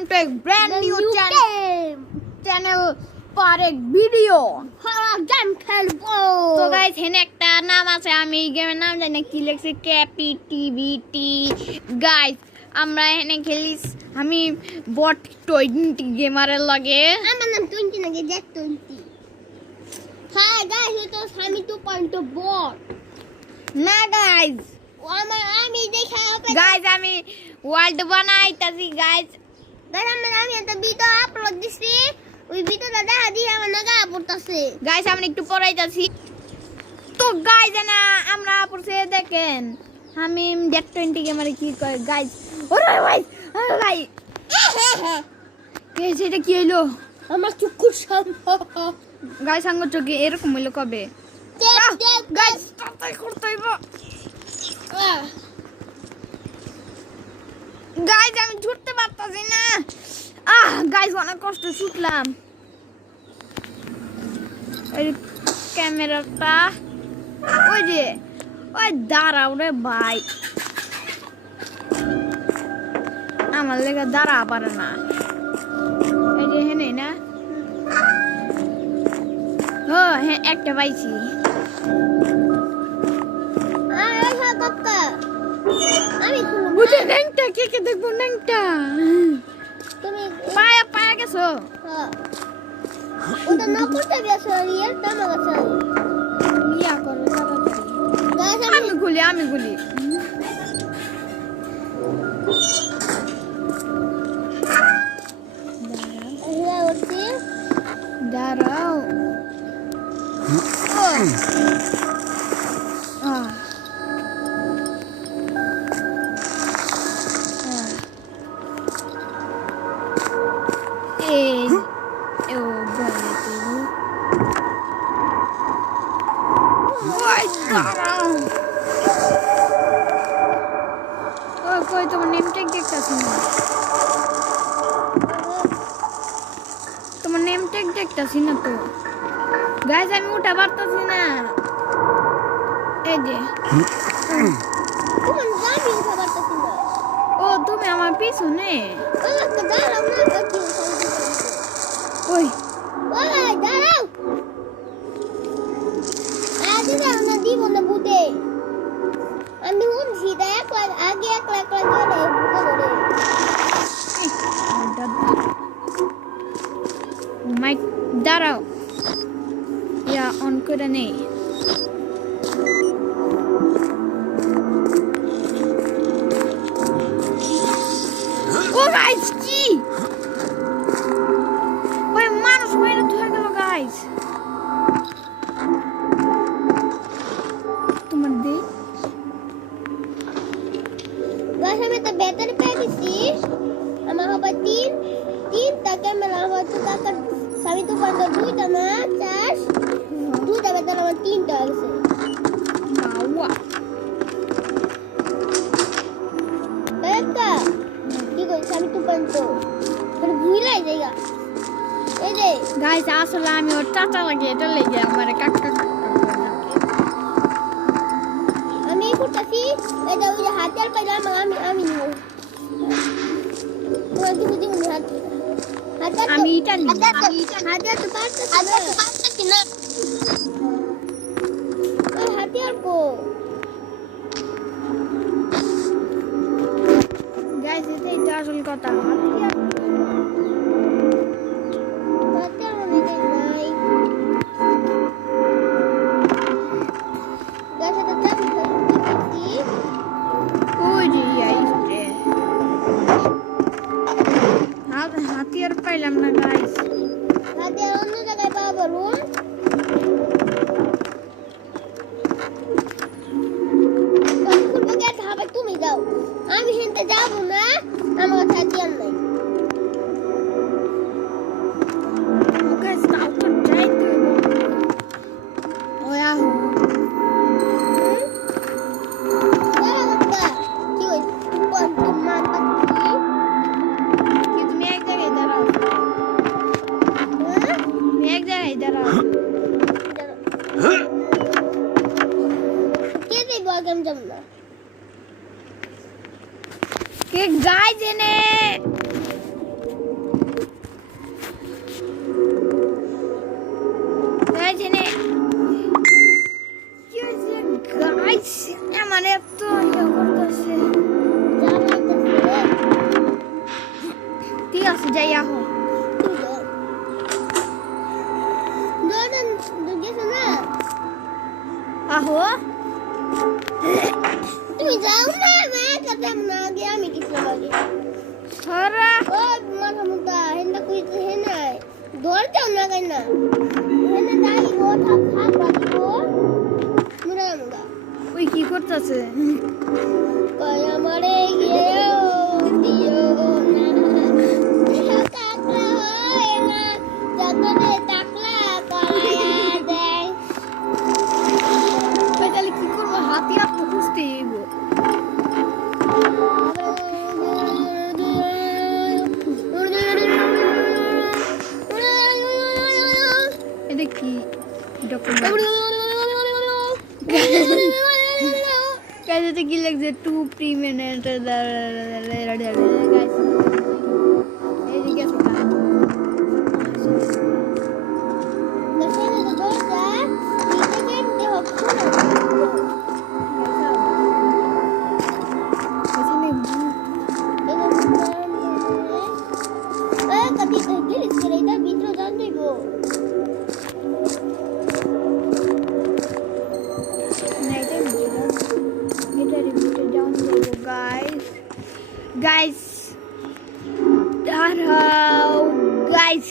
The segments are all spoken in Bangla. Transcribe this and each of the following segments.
welcome to a brand new channel for a video. Game খেলবো। So guys, হেনে একটা নাম আছে, আমি এই গেমের নাম জানি না কি লেখছে, ক্যাপিটিভিটি। গাইস আমরা এখানে খেলিস, আমি বট 20 গেমারের লাগে। আমার নাম 20 নাকি জেট 20। হ্যাঁ গাইস, এটা আমি 2.0 বট না গাইস, আমি দেখা গাইস আমি ওয়ার্ল্ড বানাইতাছি গাইস। আমি একটা ভিডিও আপলোড দিছি, ওই ভিডিওটা দেখা দিয়ে আমার নাগা পড়তাছে। গাইস আমি একটু পড়াইতাছি। তো গাইস না আমরা পড়ছে দেখেন, আমি জেট 20 গেমারে কি কয় গাইস। ওরে ভাই ভাই কে সেটা কি হইলো? আমার চুকুর সামনে গাইস আঙ্গ চোখে এরকম হইলো কবে? গাইস তাই করতে হইব। গাইস আমি ছুটতে পারতাছি না। গাইস অনেক কষ্ট ছুটলাম। এই ক্যামেরাটা ওই যে ওই দাঁড়াও রে ভাই, আমার লেগে দাঁড়া পারে না। এই যে হেনে না, হ্যাঁ একটা পাইছি। আমি বুঝে ন্যাংটা কে কে দেখবো ন্যাংটা। তুমি পায়া পায়া গেছো। ওটা না করতে গেছো রিয়েল টাইম আছে। ইয়া করো তাড়াতাড়ি। গাইস আমি গুলি দাঁড়াও। কই তোমার নেম ট্যাগ দেখতাছি না, তোমার নেম ট্যাগ দেখতাছি না তো। গাইস আমি উঠা পারতাছি না। এই যে তুমি জানি খবর তো শুনো। ও তুমি আমার পিছনে। তো দাঁড়াও না কি ওই ওই দাঁড়াও। আজ দাঁড়াও না দিব না বুদে। আমি সিধা আগে একলা ধরে বুদে ধরে। মাইক দাঁড়াও, ইয়া অন করে নেই। ও গাইস কি ওই মানুষ মেরে ধরে গেল গাইস। তোমার দে গাইস আমি তো ব্যাটারি পেয়ে গেছি। আমার হবে তিনটা ক্যামেরা হচ্ছে টাকা আমি তো পারবো দুইটা না চার দুইটা ব্যাটারি আমার তিনটা আছে। বাবা একটা কি কইছ আমি তো পারবো মানে ভুলাই যাইগা। এই যে গাইস আসলে আমি ওর চাচা লাগে, এটা লেগে আমার কাকা আমি করতেছি। এটা ওই যে হাতের পাইলাম আমি নিব তোমার কি বুঝি মনে হাত আমি এটা নিব। হাতে তো পারতেছি না। ওই হাতিয়ার কো গাইস এটাই তো আসল কথা। হাতিয়ার মনে নাই গাছে তো চাবি খাইছি। ওই যে আইছে হাতিয়ার পাইলাম না গাইস। হাতিয়ার অন্য জায়গায় পাবো রুম। তুমি যাও, আমি সেনতে যাবো না, আমার কাছে হাতিয়ার নাই। গাইস তাও তো যাইতে ওই আহো। কি হইছে তোমার পাখি কি তুমি এক জায়গায় দাঁড়াও, তুমি এক জায়গায় দাঁড়াও। কে দেব আগে আমি যাবো না। কে গাইস এনে যাই আহো আহো তুমি যাও না মা কাছে না আগে আমি কিছু লাগে সরা ও মাথা মুতা হেন্দা কইতে হে নাই ধর যাও না গাই না হেন্দা দাই গো থাক থাক বাকি গো মুরা মুরা ওই কি করতেছে কই আমারে গিয়েও দিও না কাকলা হয় না যতনে টাকলা করায়া দেয় তাহলে কি করবো হাতিয়ার তো খুঁজতে এগো এটা কি ডকুমেন্ট কি লাগছে 2 প্রিমিনেন্ট গাইস এই যে গেছে গাইস দাঁড়াও গাইস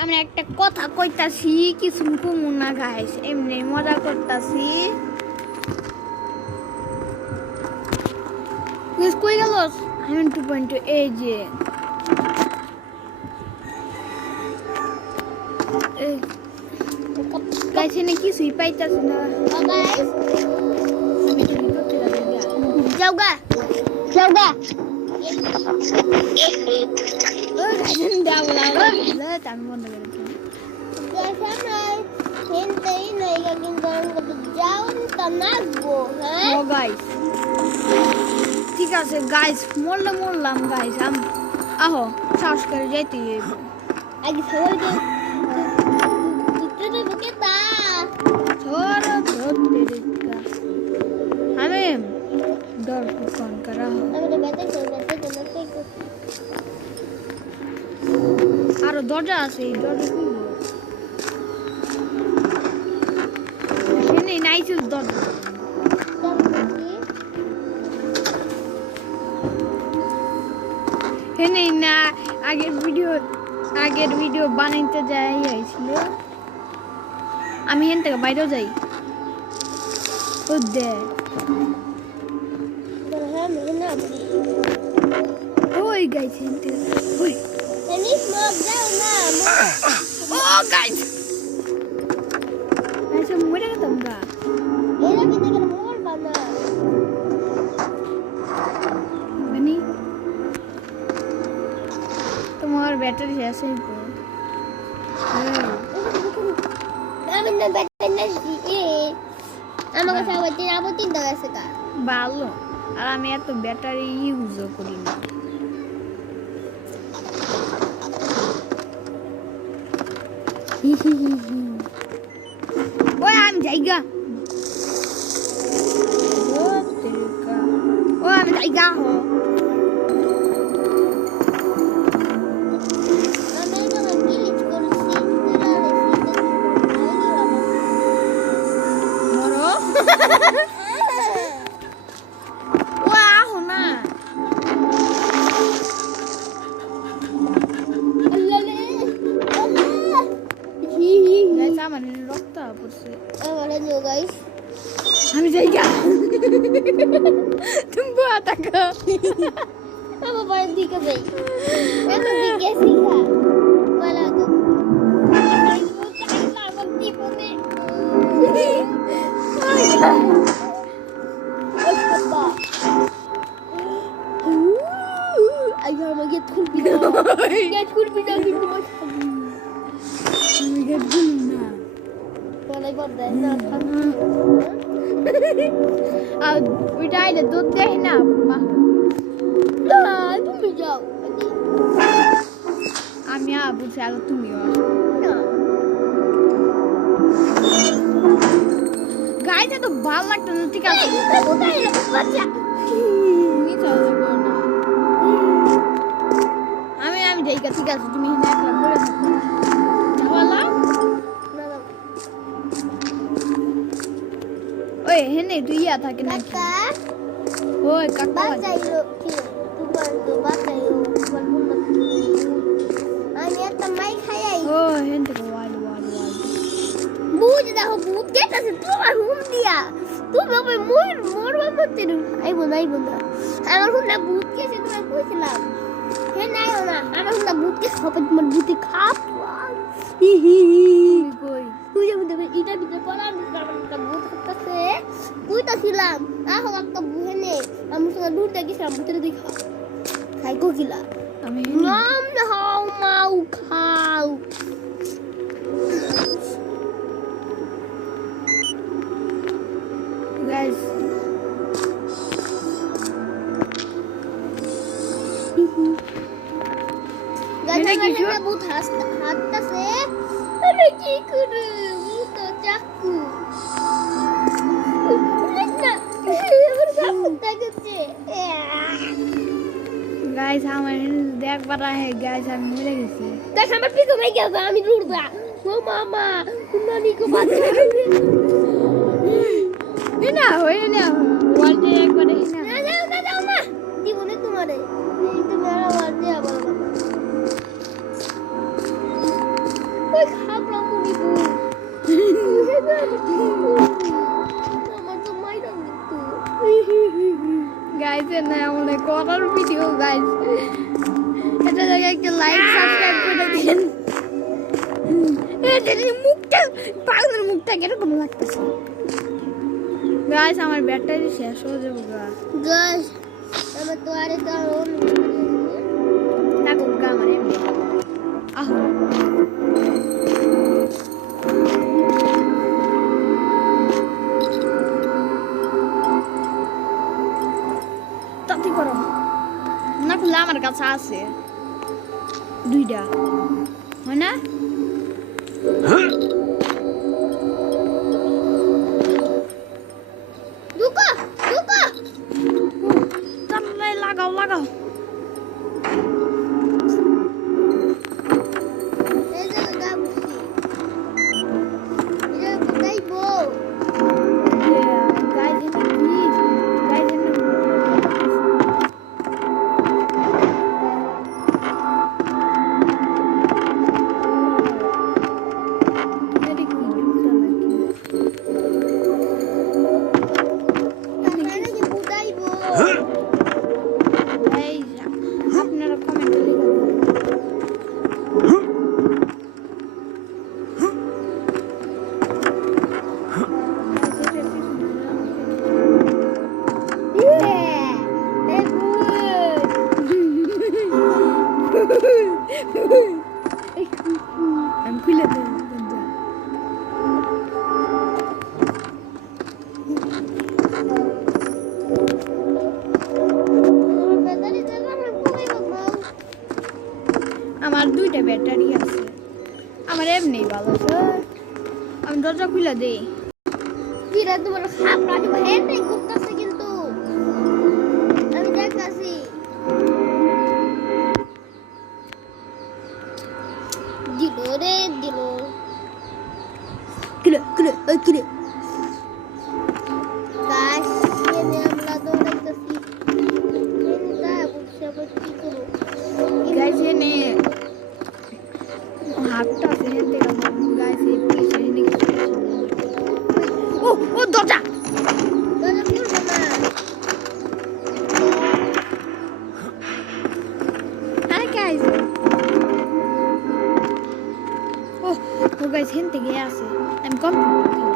আমি একটা কথা কইতাছি কিছু কমু না গাইস এমনি মজা করতাছি গাইস কই গেল আমি 2.2 এই যে গাইস এনে কিছুই পাইতাছি না গাইস আমি তো ভিতর থেকে যাও গা যাও গা আমি বন্ধ করেছি ঠিক আছে গাইস মরলাম গাইস আহো সাহস করে যাইতে আগে সবাইকে ঢুকে তা আমি डर को कौन करा আমি বেতে আর দরজা আছে এই দরজা খুলবো এনে নাইস দরজা এনে না আগের ভিডিও বানাইতে যাই হয়েছিল আমি হেন থেকে বাইরেও যাই ও দে ওই গাইছে হেন থেকে ওই ও গাইস আচ্ছা মরে গেলাম গা মানে তোমার ব্যাটারি শেষ হয়ে পড়ে আমাকে সবাই আবার চিন্তা গেছে কা ভালো আর আমি এত ব্যাটারি ইউজও করি না ওই আমি জায়গা ও আমি জায়গা হো আমি জায়গা তুমি আতাকা আমি বাড়ির দিকে যাই এত দিকে শিখা মালা তো ওইটা আইলে দুধ দেয় না মা তুমি যাও আমি বলছি আগে তুমিও গাইতে তো ভালো লাগতো না ঠিক আছে আমি যাই ঠিক আছে তুমি এখানে একলা করে থাকো বলা না না ওই হেনে তুই ইয়া থাকে না কাকা ওই কাকা বাঁচাইলো কি তোমার তো বাঁচাইলো তোমার বন্ধু আমি একটা মাই খাইয়াই ও হেন থেকে ওয়াল বুঝ দেখো বুঝ গেছে তোমার হুম দিয়া তুমি বাবা মোর বাবাতে আইবো না আমার হুম না বুঝ গেছে তোমার কইছিলাম হে নাই না আমার হুম না বুঝ গেছে হবে তোমার বুঝে খাপ হি হি কই তুই যেমন দেবে এটা ভিতরে পড়া আমি আমার একটা বুঝ করতেছে কইতাছিলাম আহ একটা বুঝে নে আমি সঙ্গে দূর থেকে গেছিলাম ভিতরে দেখা খাই কোকিলা আমি নাম না হাও মাউ খাও গাইস গানা কি গানা করছো? বুত হাতটাছে আমি কি করে বুত চাকু না আমার চাকু তাগছে গাইস আমার দেখ পারা হে গাইস আমি মরে গেছি দেখ আমার পিকো ভাই গেছে আমি রুড়দা ও মামা নানি কো বাচ্চা না হই না ওয়ালতে একবার না দাও না জীবনে তোমারে তুমি আর ওয়ার্ডে আবার ওই খাবরা মুনি আমার তো মাইরা মৃত্যু গাইস না আমাদের করার ভিডিও গাইস এটা জায়গায় একটা লাইক সাবস্ক্রাইব করে দিন এটা মুখটা পাগলের মুখটা কিরকম লাগতেছে গাইস আমার ব্যাটারি শেষ হয়ে যাবে গাইস আমার তো আরে তো না গুগা আমার এমনি আহো তাতে করো না খুলে আমার কাছে আছে দুইটা হয় না দুকা তাহলে লাগাও এই যে গাবুছি এটা কোথায় বো গাইস প্লিজ গাইস এখানে যে কোথায় বো এই আপনারা কমেন্ট লিখে আমি খুলে দেব আমার দুইটা ব্যাটারি আছে আমার এমনি ভালো স্যার আমি দরজা খুলে দেই কিরা তোমার খাপড়া দিব হেডে করতেছে কিন্তু আমি দেখতাছি দিল কিরে গাছ এনে আমরা দৌড়াইতেছি এনে যা বুঝছে আবার কি করবো গাইস এনে হাতটা আছে হেনতে গাইস এই পিছে এনে ও দরজা দরজা খুলবো না হ্যাঁ গাইস ও গাইস হেনতে গিয়ে আছে আমি কম্পিউটার খেলবো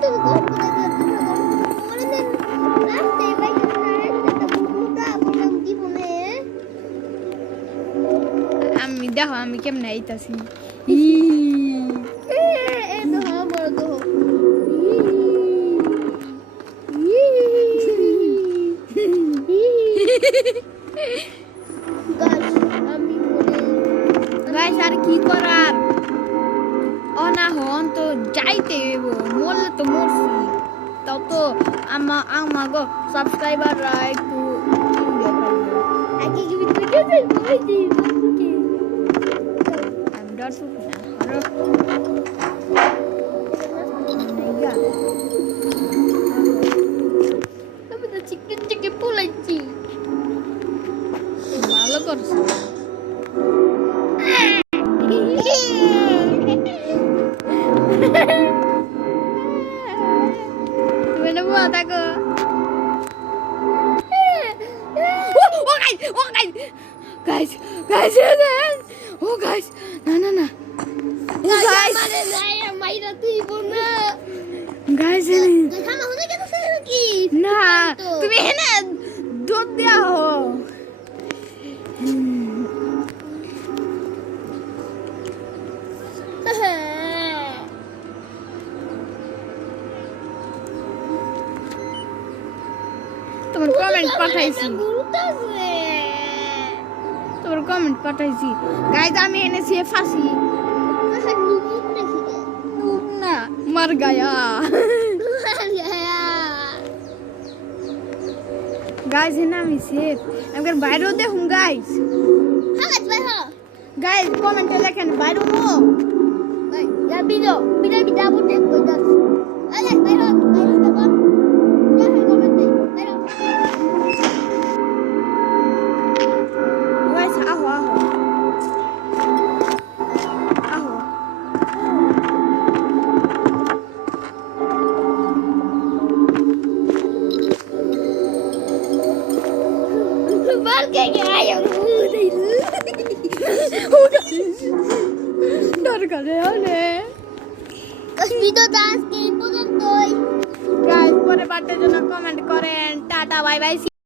তুমি কম করে দিও তুমি করে দেন রাতে বাইরে রাতে বুটা বুটাম জীবনে আমি দেখো আমি কেমনে আইতাছি এ তো বড় তো গাছ আমি মরে গাইস আর কি করার অনাহন তো যাইতে হইব মরলে তো মরছি তাও তো আমাগো সাবস্ক্রাইবাররা একটু আগে কি ভিডিও আমি ডরপুক না হরো নাইগা আমি তো চিকেন থেকে পলাইছি ভালো করছো তুমি না বুয়া থাকো guys oh guys na guys মানে নাই মাইরা তুই বোনা guys খানা হতে গেছে কি না তুমি এনে দুধ দিয়া হো তোমার কমেন্ট পাঠাইছি তোমার কমেন্ট পাঠাইছি গাইজ আমি এনেছি ফাঁসি না মার গায়া গাইজ এনে আমি সেফ একবার বাইরেও দেখুন গাইজ গাইজ কমেন্টে লেখেন বাইরেও হো video pun dek bodas. Ayo, bayar telepon. Jangan komen deh. Bayar. guys aho Bar kayak ayo. डर कर रहे हो ने Terus video dance ke pun tuh. Guys পরে বার্থডের জন্য কমেন্ট করেন টাটা বাই বাই